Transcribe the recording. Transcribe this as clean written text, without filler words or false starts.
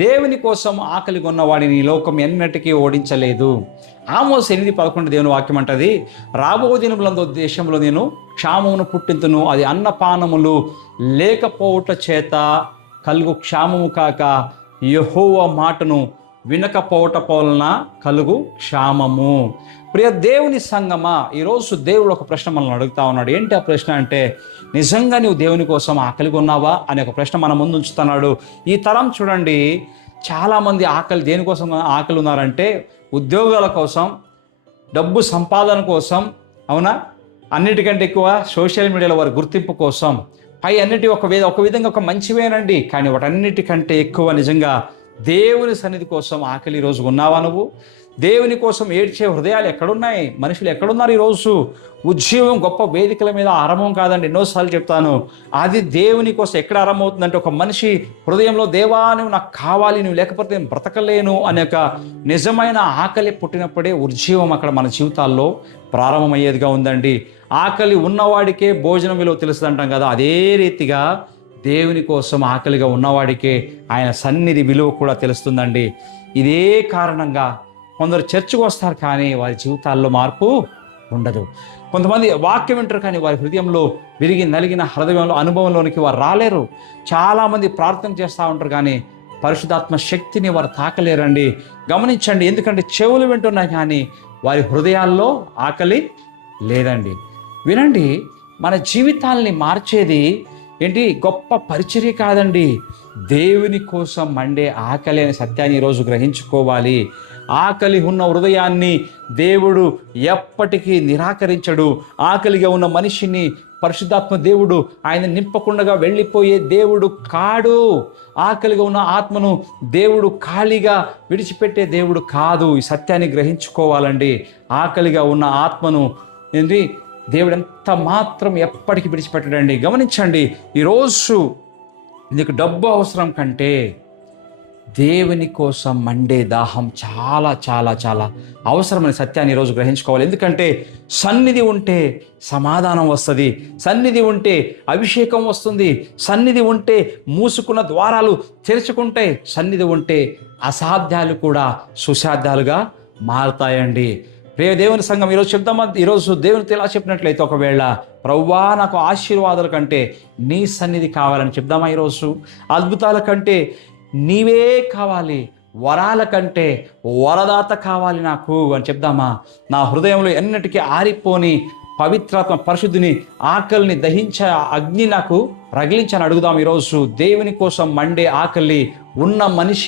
దేవుని కోసం ఆకలి కొన్నవాడిని ఈ లోకం ఎన్నటికీ ఓడించలేదు. ఆమోస్ 8:11 దేవుని వాక్యం అంటది, రాబో దినములందు దేశంలో నేను క్షామమును పుట్టింతును, అది అన్నపానములు లేకపోవుట చేత కలుగు క్షామము కాక యెహోవా మాటను వినకపోవట వలన కలుగు క్షామము. ప్రియ దేవుని సంగమా, ఈరోజు దేవుడు ఒక ప్రశ్న మనల్ని అడుగుతా ఉన్నాడు. ఏంటి ఆ ప్రశ్న అంటే, నిజంగా నువ్వు దేవుని కోసం ఆకలి కొన్నావా అనే ఒక ప్రశ్న మన ముందు ఉంచుతున్నాడు. ఈ తరం చూడండి, చాలామంది దేనికోసం ఆకలి ఉన్నారంటే ఉద్యోగాల కోసం, డబ్బు సంపాదన కోసం, అవునా, అన్నిటికంటే ఎక్కువ సోషల్ మీడియాలో వారి గుర్తింపు కోసం, అన్నిటి ఒక విధంగా ఒక మంచివేనండి, కానీ వాటన్నిటికంటే ఎక్కువ నిజంగా దేవుని సన్నిధి కోసం ఆకలి ఈరోజు ఉన్నావా? నువ్వు దేవుని కోసం ఏడ్చే హృదయాలు ఎక్కడున్నాయి? మనుషులు ఎక్కడున్నారు ఈరోజు? ఉద్యోగం గొప్ప వేదికల మీద ఆరంభం కాదండి, ఎన్నోసార్లు చెప్తాను. అది దేవుని కోసం ఎక్కడ ఆరంభమవుతుందంటే, ఒక మనిషి హృదయంలో దేవా నువ్వు నాకు కావాలి, నువ్వు లేకపోతే నేను బ్రతకలేను అనే ఒక నిజమైన ఆకలి పుట్టినప్పుడే ఉద్యోగం అక్కడ మన జీవితాల్లో ప్రారంభమయ్యేదిగా ఉందండి. ఆకలి ఉన్నవాడికే భోజనం విలువ తెలుస్తుంది అంటాం కదా, అదే రీతిగా దేవుని కోసం ఆకలిగా ఉన్నవాడికే ఆయన సన్నిధి విలువ కూడా తెలుస్తుందండి. ఇదే కారణంగా కొందరు చర్చకు వస్తారు కానీ వారి జీవితాల్లో మార్పు ఉండదు. కొంతమంది వాక్యం వింటారు కానీ వారి హృదయంలో విరిగి నలిగిన హృదయంలో అనుభవంలోనికి వారు రాలేరు. చాలామంది ప్రార్థన చేస్తూ ఉంటారు కానీ పరిశుద్ధాత్మ శక్తిని వారు తాకలేరండి. గమనించండి, ఎందుకంటే చెవులు వింటున్నాయి కానీ వారి హృదయాల్లో ఆకలి లేదండి. వినండి, మన జీవితాల్ని మార్చేది ఏంటి? గొప్ప పరిచర్య కాదండి, దేవుని కోసం మండే ఆకలి అనే సత్యాన్ని ఈరోజు గ్రహించుకోవాలి. ఆకలి ఉన్న హృదయాన్ని దేవుడు ఎప్పటికీ నిరాకరించడు. ఆకలిగా ఉన్న మనిషిని పరిశుద్ధాత్మ దేవుడు ఆయన నింపకుండా వెళ్ళిపోయే దేవుడు కాడు. ఆకలిగా ఉన్న ఆత్మను దేవుడు ఖాళీగా విడిచిపెట్టే దేవుడు కాదు. ఈ సత్యాన్ని గ్రహించుకోవాలండి. ఆకలిగా ఉన్న ఆత్మను ఏంటి దేవుడు ఎంత మాత్రం ఎప్పటికీ విడిచిపెట్టడండి. గమనించండి, ఈరోజు నీకు డబ్బు అవసరం కంటే దేవుని కోసం మండే దాహం చాలా చాలా చాలా అవసరమైన సత్యాన్ని ఈరోజు గ్రహించుకోవాలి. ఎందుకంటే సన్నిధి ఉంటే సమాధానం వస్తుంది, సన్నిధి ఉంటే అభిషేకం వస్తుంది, సన్నిధి ఉంటే మూసుకున్న ద్వారాలు తెరుచుకుంటాయి, సన్నిధి ఉంటే అసాధ్యాలు కూడా సుసాధ్యాలుగా మారుతాయండి. ప్రియ దేవుని సంఘం, ఈరోజు చెప్తామా? ఈరోజు దేవునితో ఎలా చెప్పినట్లయితే, ఒకవేళ ప్రభువా నాకు ఆశీర్వాదాల కంటే నీ సన్నిధి కావాలని చెప్దామా? ఈరోజు అద్భుతాల కంటే నీవే కావాలి, వరాల కంటే వరదాత కావాలి నాకు అని చెప్దామా? నా హృదయంలో ఎన్నటికీ ఆరిపోని పవిత్రాత్మ పరిశుద్ధిని, ఆకలిని దహించే అగ్ని నాకు రగిలించని అడుగుదాం. ఈరోజు దేవుని కోసం మండే ఆకలి ఉన్న మనిషి